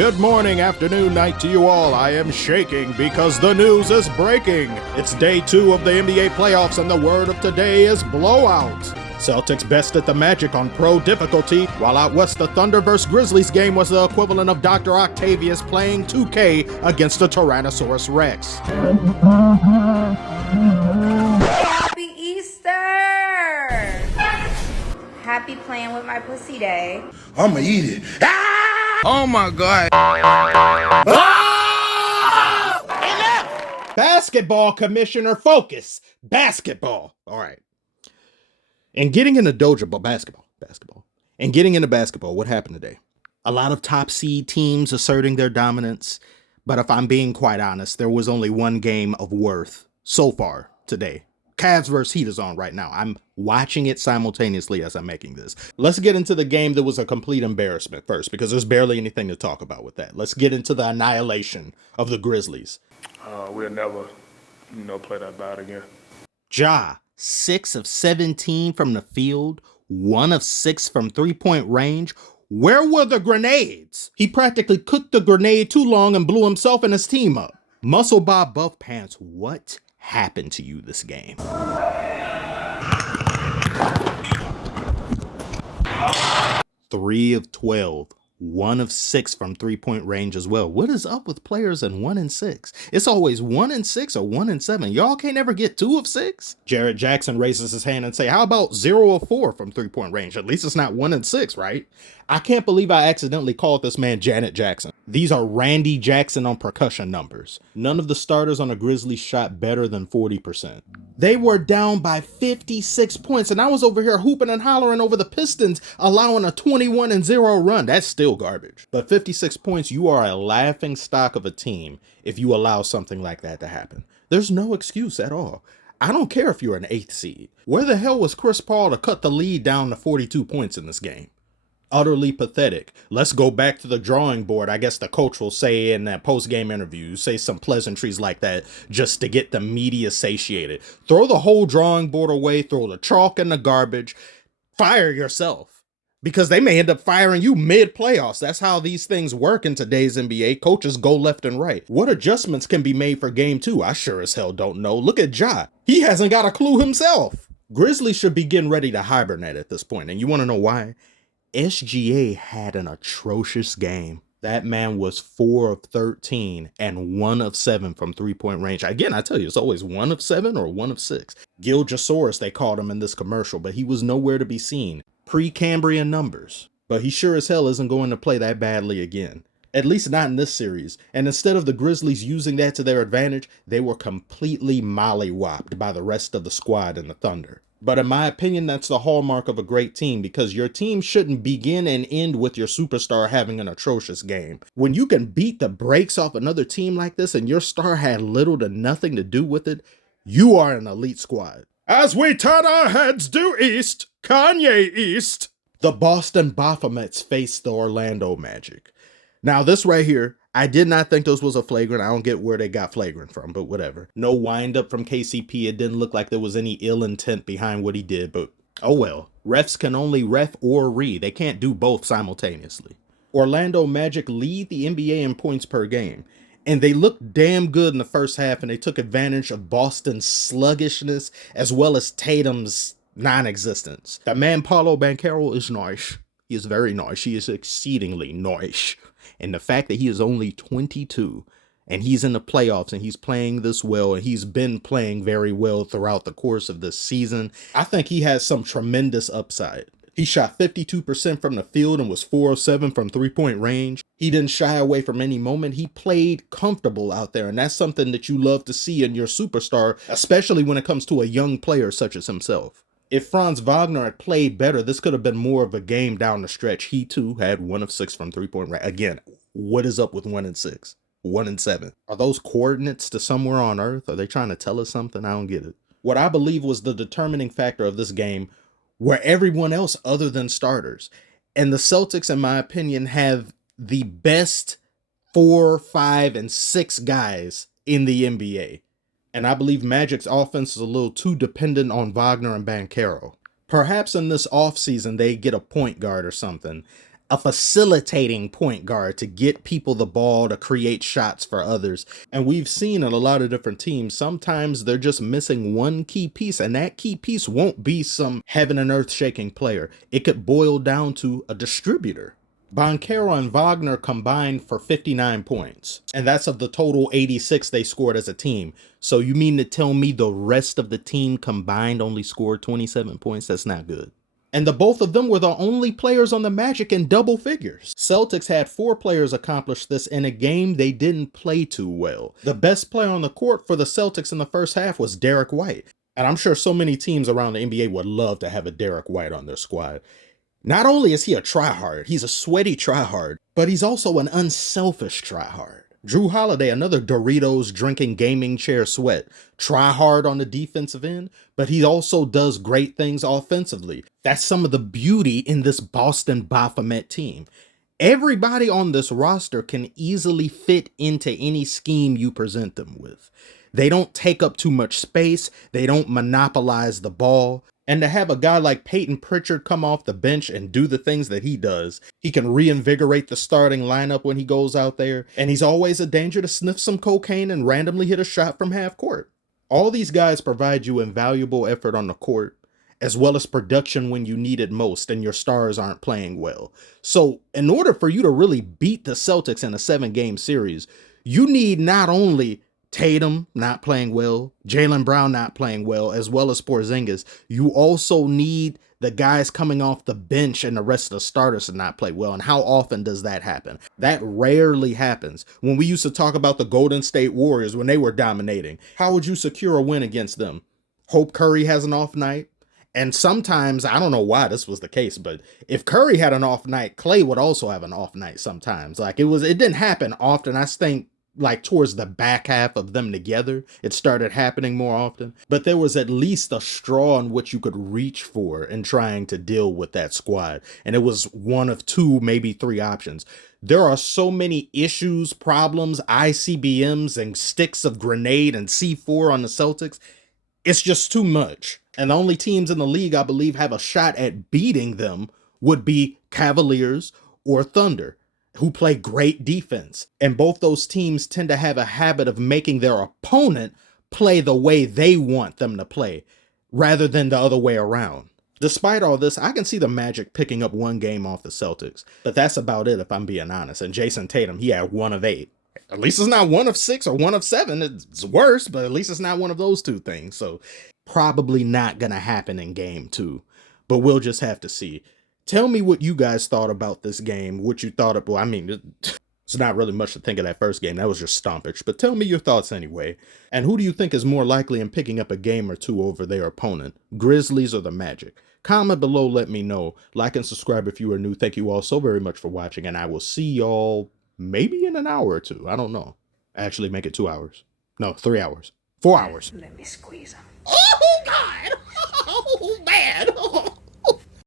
Good morning, afternoon, night to you all. I am shaking because the news is breaking. It's day 2 of the NBA playoffs and the word of today is blowout. Celtics bested the Magic on pro difficulty, while out west the Thunder vs. Grizzlies game was the equivalent of Dr. Octavius playing 2K against the Tyrannosaurus Rex. Happy Easter! Happy playing with my pussy day. I'ma eat it. Ah! Oh my God. Ah! Basketball commissioner, focus. Basketball. All right. And getting into basketball. And getting into basketball, what happened today? A lot of top seed teams asserting their dominance. But if I'm being quite honest, there was only one game of worth so far today. Cavs vs. Heat is on right now. I'm watching it simultaneously as I'm making this. Let's get into the game that was a complete embarrassment first, because there's barely anything to talk about with that. Let's get into the annihilation of the Grizzlies. We'll never, play that bad again. Ja, 6 of 17 from the field, 1 of 6 from three-point range. Where were the grenades? He practically cooked the grenade too long and blew himself and his team up. Muscle Bob Buff Pants, what happened to you this game? 3 of 12, 1 of 6 from three-point range as well. What is up with players in 1 and 6? It's always 1 and 6 or 1 and 7. Y'all can't ever get 2 of 6? Jarrett Jackson raises his hand and say, how about 0 of 4 from three-point range? At least it's not 1 and 6, right? I can't believe I accidentally called this man Janet Jackson. These are Randy Jackson on percussion numbers. None of the starters on the Grizzlies shot better than 40%. They were down by 56 points, and I was over here hooping and hollering over the Pistons, allowing a 21-0 run. That's still garbage. But 56 points, you are a laughing stock of a team if you allow something like that to happen. There's no excuse at all. I don't care if you're an 8th seed. Where the hell was Chris Paul to cut the lead down to 42 points in this game? Utterly pathetic. Let's go back to the drawing board. I guess the coach will say in that post-game interview, say some pleasantries like that just to get the media satiated. Throw the whole drawing board away, throw the chalk in the garbage, fire yourself. Because they may end up firing you mid-playoffs. That's how these things work in today's NBA. Coaches go left and right. What adjustments can be made for game 2? I sure as hell don't know. Look at Ja. He hasn't got a clue himself. Grizzlies should be getting ready to hibernate at this point. And you want to know why? SGA had an atrocious game. That man was 4 of 13 and 1 of 7 from three-point range. Again, I tell you, it's always 1 of 7 or 1 of 6. Gilgeous-alexander, they called him in this commercial, but he was nowhere to be seen. Pre-Cambrian numbers. But he sure as hell isn't going to play that badly again. At least not in this series. And instead of the Grizzlies using that to their advantage, they were completely mollywopped by the rest of the squad and the Thunder. But in my opinion, that's the hallmark of a great team, because your team shouldn't begin and end with your superstar having an atrocious game. When you can beat the brakes off another team like this and your star had little to nothing to do with it, you are an elite squad. As we turn our heads due east, Kanye East, the Boston Baphomets face the Orlando Magic. Now this right here, I did not think this was a flagrant. I don't get where they got flagrant from, but whatever. No wind up from KCP. It didn't look like there was any ill intent behind what he did, but oh well. Refs can only ref or re. They can't do both simultaneously. Orlando Magic lead the NBA in points per game, and they looked damn good in the first half, and they took advantage of Boston's sluggishness as well as Tatum's non-existence. That man Paolo Banchero is nice. He is very nice. He is exceedingly nice. And the fact that he is only 22 and he's in the playoffs and he's playing this well and he's been playing very well throughout the course of this season, I think he has some tremendous upside. He shot 52% from the field and was 4 of 7 from three-point range. He didn't shy away from any moment. He played comfortable out there, and that's something that you love to see in your superstar, especially when it comes to a young player such as himself. If Franz Wagner had played better, this could have been more of a game down the stretch. He, too, had 1 of 6 from three-point range. Again, what is up with 1 and 6? 1 and 7? Are those coordinates to somewhere on Earth? Are they trying to tell us something? I don't get it. What I believe was the determining factor of this game were everyone else other than starters. And the Celtics, in my opinion, have the best 4, 5, and 6 guys in the NBA. And I believe Magic's offense is a little too dependent on Wagner and Banchero. Perhaps in this offseason they get a point guard or something. a facilitating point guard to get people the ball, to create shots for others. And we've seen in a lot of different teams, sometimes they're just missing one key piece, and that key piece won't be some heaven and earth shaking player. It could boil down to a distributor. Banchero and Wagner combined for 59 points, and that's of the total 86 they scored as a team. So you mean to tell me the rest of the team combined only scored 27 points? That's not good. And the both of them were the only players on the Magic in double figures. Celtics had 4 players accomplish this in a game they didn't play too well. The best player on the court for the Celtics in the first half was Derek White. And I'm sure so many teams around the NBA would love to have a Derek White on their squad. Not only is he a tryhard, he's a sweaty tryhard, but he's also an unselfish tryhard. Drew Holiday, another Doritos drinking gaming chair sweat, try hard on the defensive end, but he also does great things offensively. That's some of the beauty in this Boston Baphomet team. Everybody on this roster can easily fit into any scheme you present them with. They don't take up too much space. They don't monopolize the ball. And to have a guy like Peyton Pritchard come off the bench and do the things that he does, he can reinvigorate the starting lineup when he goes out there, and he's always a danger to sniff some cocaine and randomly hit a shot from half court. All these guys provide you invaluable effort on the court, as well as production when you need it most and your stars aren't playing well. So in order for you to really beat the Celtics in a 7-game series, you need not only Tatum not playing well, Jaylen Brown not playing well, as well as Porzingis. You also need the guys coming off the bench and the rest of the starters to not play well. And how often does that happen? That rarely happens. When we used to talk about the Golden State Warriors when they were dominating, how would you secure a win against them? Hope Curry has an off night. And sometimes, I don't know why this was the case, but if Curry had an off night, Klay would also have an off night sometimes. It didn't happen often. I think towards the back half of them together, it started happening more often. But there was at least a straw in which you could reach for in trying to deal with that squad. And it was one of 2, maybe 3 options. There are so many issues, problems, ICBMs, and sticks of grenade and C4 on the Celtics. It's just too much. And the only teams in the league, I believe, have a shot at beating them would be Cavaliers or Thunder, who play great defense. And both those teams tend to have a habit of making their opponent play the way they want them to play, rather than the other way around. Despite all this, I can see the Magic picking up 1 game off the Celtics, but that's about it if I'm being honest. And Jason Tatum, he had 1 of 8. At least it's not 1 of 6 or 1 of 7. It's worse, but at least it's not one of those 2 things. So probably not going to happen in game 2, but we'll just have to see. Tell me what you guys thought about this game, what you thought of, well, I mean, it's not really much to think of that first game. That was just stompage, but tell me your thoughts anyway. And who do you think is more likely in picking up a game or 2 over their opponent, Grizzlies or the Magic? Comment below, let me know. Like and subscribe if you are new. Thank you all so very much for watching, and I will see y'all maybe in an hour or 2. I don't know. Actually, make it 2 hours. No, 3 hours. 4 hours. Let me squeeze them. Oh, God! Oh, man!